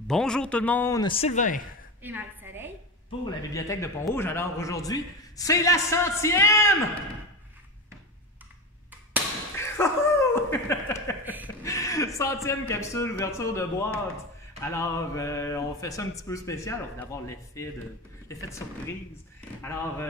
Bonjour tout le monde, Sylvain Et Marie-Soleil. pour la bibliothèque de Pont-Rouge. Alors aujourd'hui, c'est la 100e! 100e capsule, ouverture de boîte. Alors, on fait ça un petit peu spécial. On va avoir l'effet de surprise. Alors,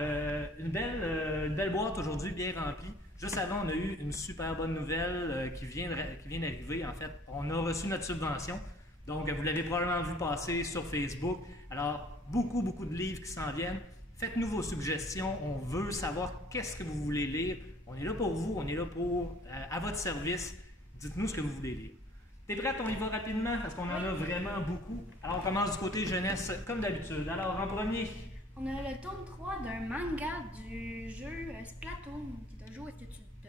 une belle boîte aujourd'hui, bien remplie. Juste avant, on a eu une super bonne nouvelle qui vient d'arriver. En fait, on a reçu notre subvention. Donc, vous l'avez probablement vu passer sur Facebook. Alors, beaucoup de livres qui s'en viennent. Faites-nous vos suggestions. On veut savoir qu'est-ce que vous voulez lire. On est là pour vous. On est là à votre service. Dites-nous ce que vous voulez lire. T'es prête? On y va rapidement parce qu'on en a vraiment beaucoup. Alors, on commence du côté jeunesse comme d'habitude. Alors, en premier... On a le tome 3 d'un manga du jeu Splatoon, qui est un jeu où est-ce que tu te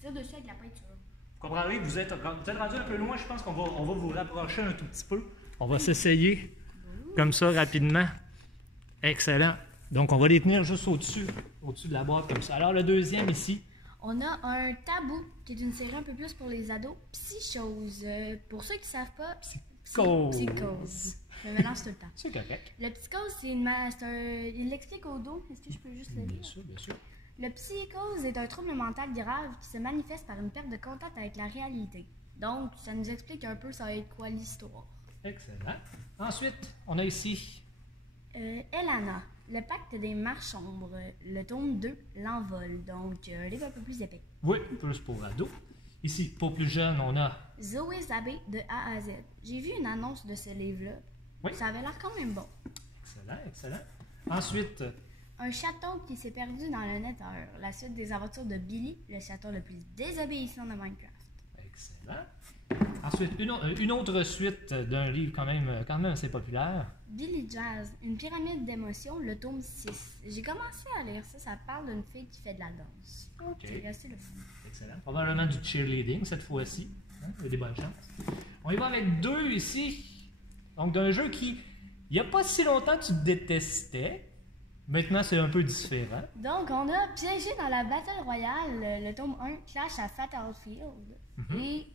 tires dessus avec la peinture. Vous comprendrez que vous êtes rendu un peu loin. Je pense qu'on va vous rapprocher un tout petit peu. On va s'essayer comme ça rapidement. Excellent. Donc, on va les tenir juste au-dessus de la boîte comme ça. Alors, le deuxième ici. On a un Tabou, qui est une série un peu plus pour les ados. Psychose. Pour ceux qui ne savent pas, Psychose. Je me mélange tout le temps. C'est correct. Le Psychose, il l'explique au dos. Est-ce que je peux juste le lire? Bien sûr, bien sûr. Le psychose est un trouble mental grave qui se manifeste par une perte de contact avec la réalité. Donc, ça nous explique un peu ça va être quoi l'histoire. Excellent. Ensuite, on a ici... Elana, le pacte des marches sombres, le tome 2, l'envol. Donc, un livre un peu plus épais. Oui, plus pour ados. Ici, pour plus jeunes, on a... Zoé Zabé de A à Z. J'ai vu une annonce de ce livre-là. Oui. Ça avait l'air quand même bon. Excellent, excellent. Ensuite... Un chaton qui s'est perdu dans le Nether. La suite des aventures de Billy, le chaton le plus désobéissant de Minecraft. Excellent. Ensuite, une autre suite d'un livre quand même assez populaire. Billy Jazz, une pyramide d'émotions, le tome 6. J'ai commencé à lire ça, ça parle d'une fille qui fait de la danse. OK. C'est resté le fun. Excellent. Probablement du cheerleading cette fois-ci. Hein? Il y a des bonnes chances. On y va avec deux ici. Donc d'un jeu qui, il n'y a pas si longtemps, tu détestais. Maintenant, c'est un peu différent. Donc, on a piégé dans la Battle Royale, le tome 1, Clash à Fatal Field. Et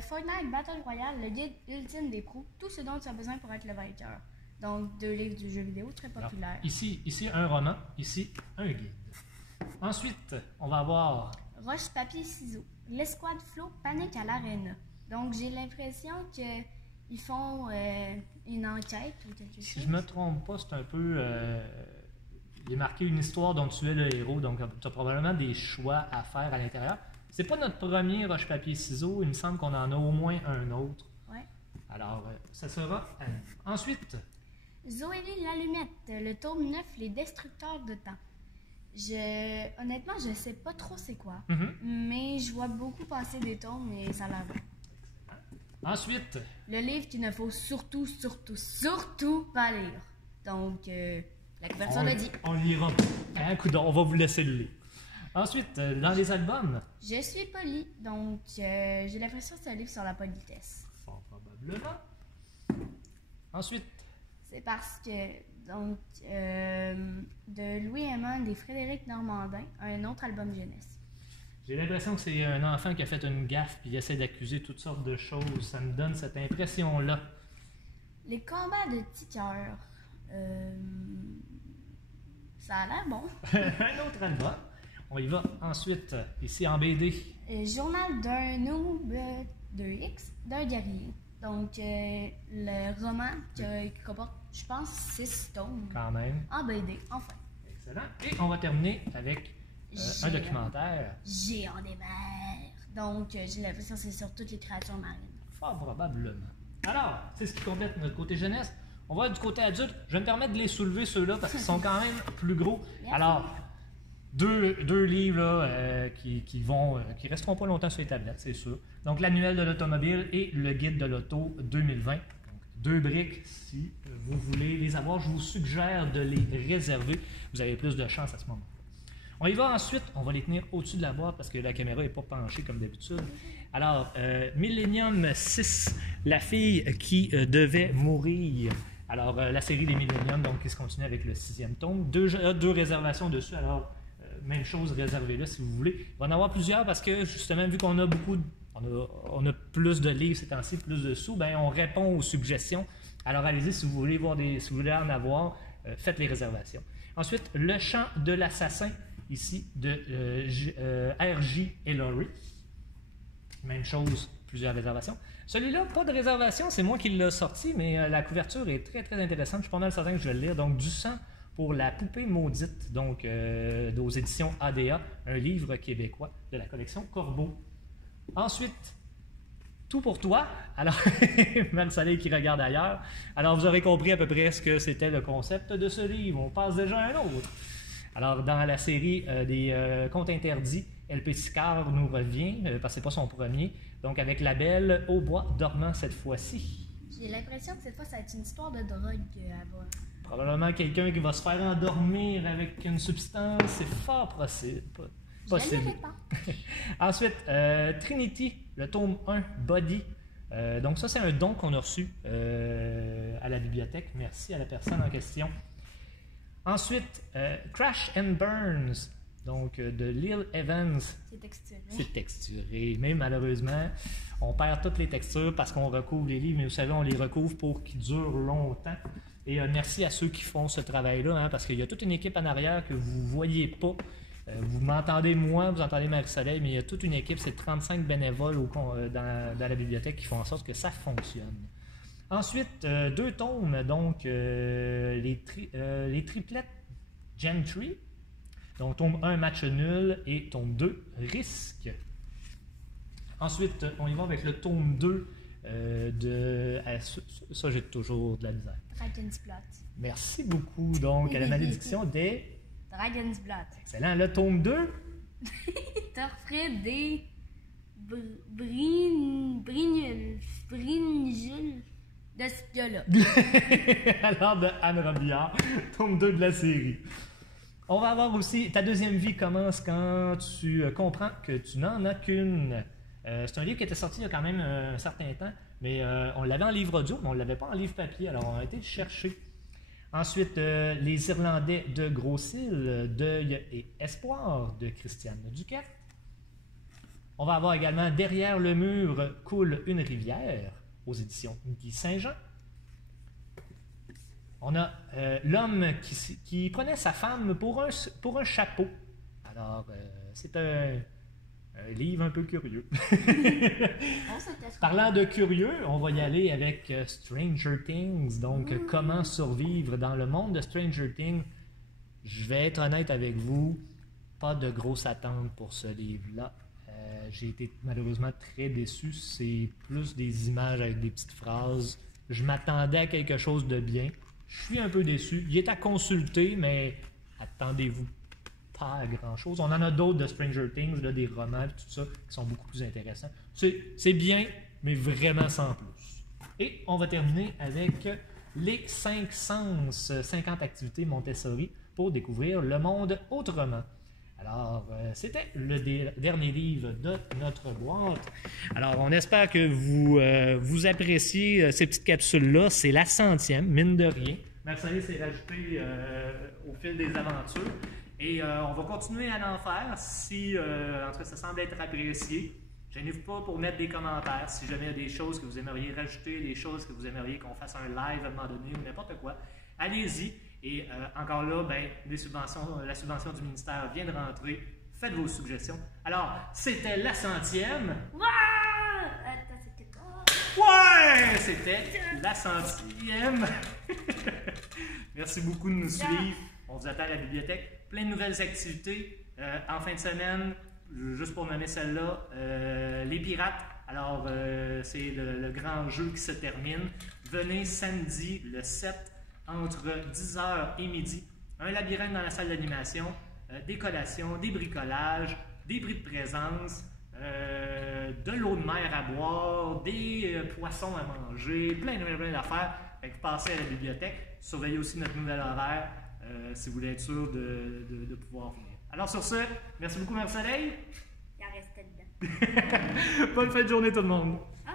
Fortnite Battle Royale, le guide ultime des pros, tout ce dont tu as besoin pour être le vainqueur. Donc, deux livres du jeu vidéo très populaires. Alors, ici, un roman, ici, un guide. Ensuite, on va avoir... Roche, papier, ciseaux. L'escouade Flo panique à l'arène. Donc, j'ai l'impression qu'ils font une enquête ou quelque chose. Si je me trompe pas, c'est un peu... il est marqué une histoire dont tu es le héros, donc tu as probablement des choix à faire à l'intérieur. C'est pas notre premier roche-papier-ciseaux, il me semble qu'on en a au moins un autre. Ouais. Alors, ça sera à nous. Ensuite... Zoélie l'allumette, le tome 9, les destructeurs de temps. Honnêtement, je sais pas trop c'est quoi, mais je vois beaucoup passer des tomes et ça a l'air bon. Ensuite... Le livre qu'il ne faut surtout pas lire. Donc, la couverture le dit. On lira. Hein, coudonc, on va vous laisser le lire. Ensuite, dans les albums... Je suis polie, donc j'ai l'impression que c'est un livre sur la politesse. Fort probablement. Ensuite... C'est parce que, donc, de Louis Aymon et Frédéric Normandin, un autre album jeunesse. J'ai l'impression que c'est un enfant qui a fait une gaffe puis il essaie d'accuser toutes sortes de choses. Ça me donne cette impression-là. Les combats de Ticker. Ça a l'air bon. Un autre album. On y va ensuite, ici en BD. Journal d'un noob de X, d'un guerrier. Donc, le roman qui comporte, je pense, 6 tomes. Quand même. En BD, enfin. Excellent. Et on va terminer avec un documentaire. Géant des mers. Donc, j'ai l'impression que c'est sur toutes les créatures marines. Fort probablement. Alors, c'est ce qui complète notre côté jeunesse. On va du côté adulte. Je vais me permettre de les soulever ceux-là parce qu'ils sont quand même plus gros. Merci. Alors, deux livres là, qui resteront pas longtemps sur les tablettes, c'est sûr. Donc, l'annuel de l'automobile et le guide de l'auto 2020. Donc, deux briques. Si vous voulez les avoir, je vous suggère de les réserver. Vous avez plus de chance à ce moment-là. On y va ensuite. On va les tenir au-dessus de la boîte parce que la caméra n'est pas penchée comme d'habitude. Alors, Millennium 6, la fille qui devait mourir. Alors, la série des Millennium, donc, qui se continue avec le 6e tome. Deux réservations dessus. Alors, même chose, réservez-le si vous voulez. Il va en avoir plusieurs parce que, justement, vu qu'on a beaucoup on a plus de livres ces temps-ci, plus de sous, ben on répond aux suggestions. Alors allez-y, si vous voulez si vous voulez en avoir, faites les réservations. Ensuite, Le Chant de l'assassin, ici, de R.J. Ellory. Même chose, plusieurs réservations. Celui-là, pas de réservation, c'est moi qui l'ai sorti, mais la couverture est très très intéressante. Je suis pas mal certain que je vais le lire. Donc, Du sang pour la poupée maudite, donc aux éditions ADA, un livre québécois de la collection Corbeau. Ensuite, Tout pour toi. Alors, Marie-Soleil qui regarde ailleurs. Alors, vous aurez compris à peu près ce que c'était le concept de ce livre. On passe déjà à un autre. Alors, dans la série des Contes interdits, L.P. Sicard nous revient, parce que ce n'est pas son premier, donc avec la belle Au bois dormant cette fois-ci. J'ai l'impression que cette fois, ça va être une histoire de drogue à voir. Probablement quelqu'un qui va se faire endormir avec une substance, c'est fort possible. Je ne le pas. Ensuite, Trinity, le tome 1, Body. Donc ça, c'est un don qu'on a reçu à la bibliothèque. Merci à la personne en question. Ensuite, Crash and Burns, donc de Lil Evans. C'est texturé. C'est texturé, mais malheureusement, on perd toutes les textures parce qu'on recouvre les livres, mais vous savez, on les recouvre pour qu'ils durent longtemps. Et merci à ceux qui font ce travail-là, hein, parce qu'il y a toute une équipe en arrière que vous ne voyez pas. Vous m'entendez moi, vous entendez Marie-Soleil, mais il y a toute une équipe, c'est 35 bénévoles dans la bibliothèque qui font en sorte que ça fonctionne. Ensuite, 2 tomes, donc les triplettes Gentry, donc tome 1, Match nul, et tome 2, Risque. Ensuite, on y va avec le tome 2 ça, j'ai toujours de la misère. Dragon's Blood. Merci beaucoup, donc, à la malédiction des... Dragon's Blood. Excellent, le tome 2. Torfred des Brignules de ce gars-là. Alors, de Anne Robillard, tome 2 de la série. On va avoir aussi Ta deuxième vie commence quand tu comprends que tu n'en as qu'une. C'est un livre qui était sorti il y a quand même un certain temps, mais on l'avait en livre audio, mais on ne l'avait pas en livre papier, alors on a été le chercher. Ensuite, Les Irlandais de Gros-Île, Deuil et Espoir de Christiane Duquette. On va avoir également Derrière le mur coule une rivière aux éditions Guy Saint-Jean. On a L'homme qui prenait sa femme pour un chapeau. Alors, c'est un livre un peu curieux. Parlant de curieux, on va y aller avec Stranger Things. Donc, comment survivre dans le monde de Stranger Things. Je vais être honnête avec vous, pas de grosse attente pour ce livre-là. J'ai été malheureusement très déçu. C'est plus des images avec des petites phrases. Je m'attendais à quelque chose de bien. Je suis un peu déçu. Il est à consulter, mais attendez-vous pas à grand-chose. On en a d'autres de Stranger Things, là, des romans et tout ça, qui sont beaucoup plus intéressants. C'est bien, mais vraiment sans plus. Et on va terminer avec les 5 sens, 50 activités Montessori pour découvrir le monde autrement. Alors, c'était le dernier livre de notre boîte. Alors, on espère que vous appréciez ces petites capsules-là. C'est la 100e, mine de rien. Marie-Soleil s'est rajoutée au fil des aventures. Et on va continuer à en faire si, en tout cas, ça semble être apprécié. Gênez-vous pas pour mettre des commentaires si jamais il y a des choses que vous aimeriez rajouter, des choses que vous aimeriez qu'on fasse un live à un moment donné ou n'importe quoi. Allez-y. Et encore là, ben, la subvention du ministère vient de rentrer. Faites vos suggestions. Alors, c'était la 100e. Attends, c'était quoi? Ouais! C'était la 100e. Merci beaucoup de nous suivre. On vous attend à la bibliothèque. Plein de nouvelles activités en fin de semaine. Juste pour nommer celle-là, les pirates. Alors, c'est le grand jeu qui se termine. Venez samedi, le 7, entre 10h et midi. Un labyrinthe dans la salle d'animation, des collations, des bricolages, des prix de présence, de l'eau de mer à boire, des poissons à manger, plein d'affaires. Fait que passez à la bibliothèque. Surveillez aussi notre nouvel horaire si vous voulez être sûr de pouvoir venir. Alors sur ce, merci beaucoup Marie-Soleil. Il en restait dedans. Bonne fin de journée tout le monde. Ah.